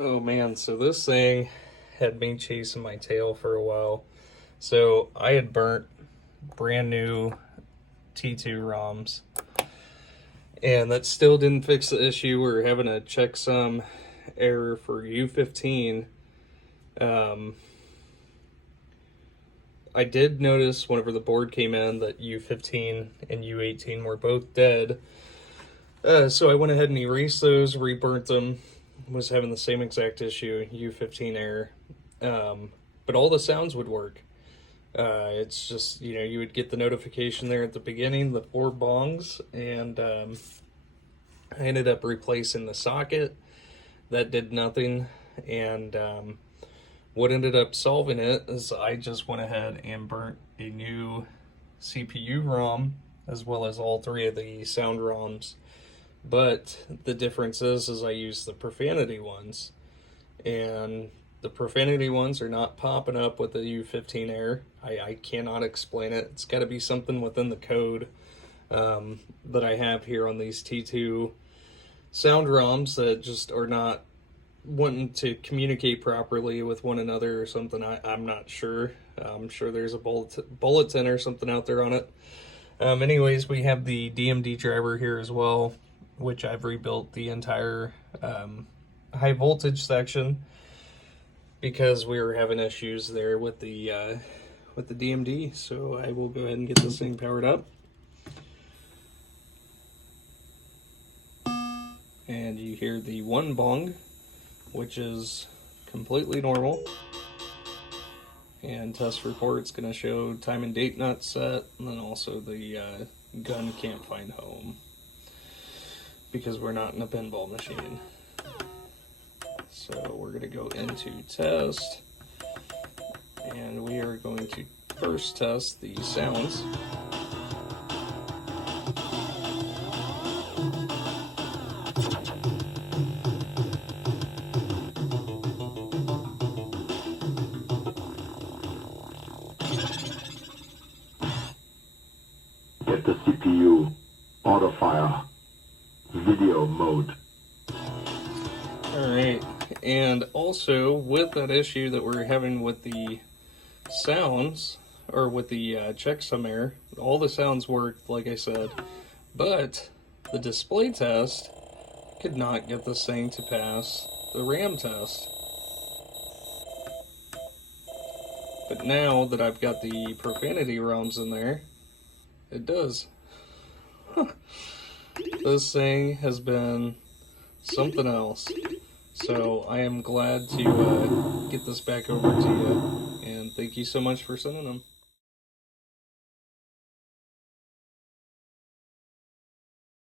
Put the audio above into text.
Oh man, so this thing had me chasing my tail for a while. So I had burnt brand new T2 ROMs, and that still didn't fix the issue. We're having a checksum error for U15. I did notice whenever the board came in that U15 and U18 were both dead. So I went ahead and erased those, reburnt them, was having the same exact issue, U15 error. But all the sounds would work. It's just, you would get the notification there at the beginning, the 4 bongs, and I ended up replacing the socket. That did nothing, and what ended up solving it is I just went ahead and burnt a new CPU ROM, as well as all 3 of the sound ROMs. But the difference is I use the profanity ones, and the profanity ones are not popping up with the U15 error. I cannot explain it. It's got to be something within the code that I have here on these T2 sound ROMs that just are not wanting to communicate properly with one another or something. I'm not sure. I'm sure there's a bulletin or something out there on it. Anyways, we have the DMD driver here as well, which I've rebuilt the entire high voltage section because we were having issues there with the DMD. So I will go ahead and get this thing powered up. And you hear the 1 bong, which is completely normal. And test report's going to show time and date not set, and then also the gun can't find home because we're not in a pinball machine. So we're going to go into test, and we are going to first test the sounds. Get the CPU auto fire video mode. Alright, and also with that issue that we're having with the sounds, or with the checksum error, all the sounds worked, like I said, but the display test could not get this thing to pass the RAM test. But now that I've got the profanity ROMs in there, it does. This thing has been something else. So I am glad to get this back over to you, and thank you so much for sending them.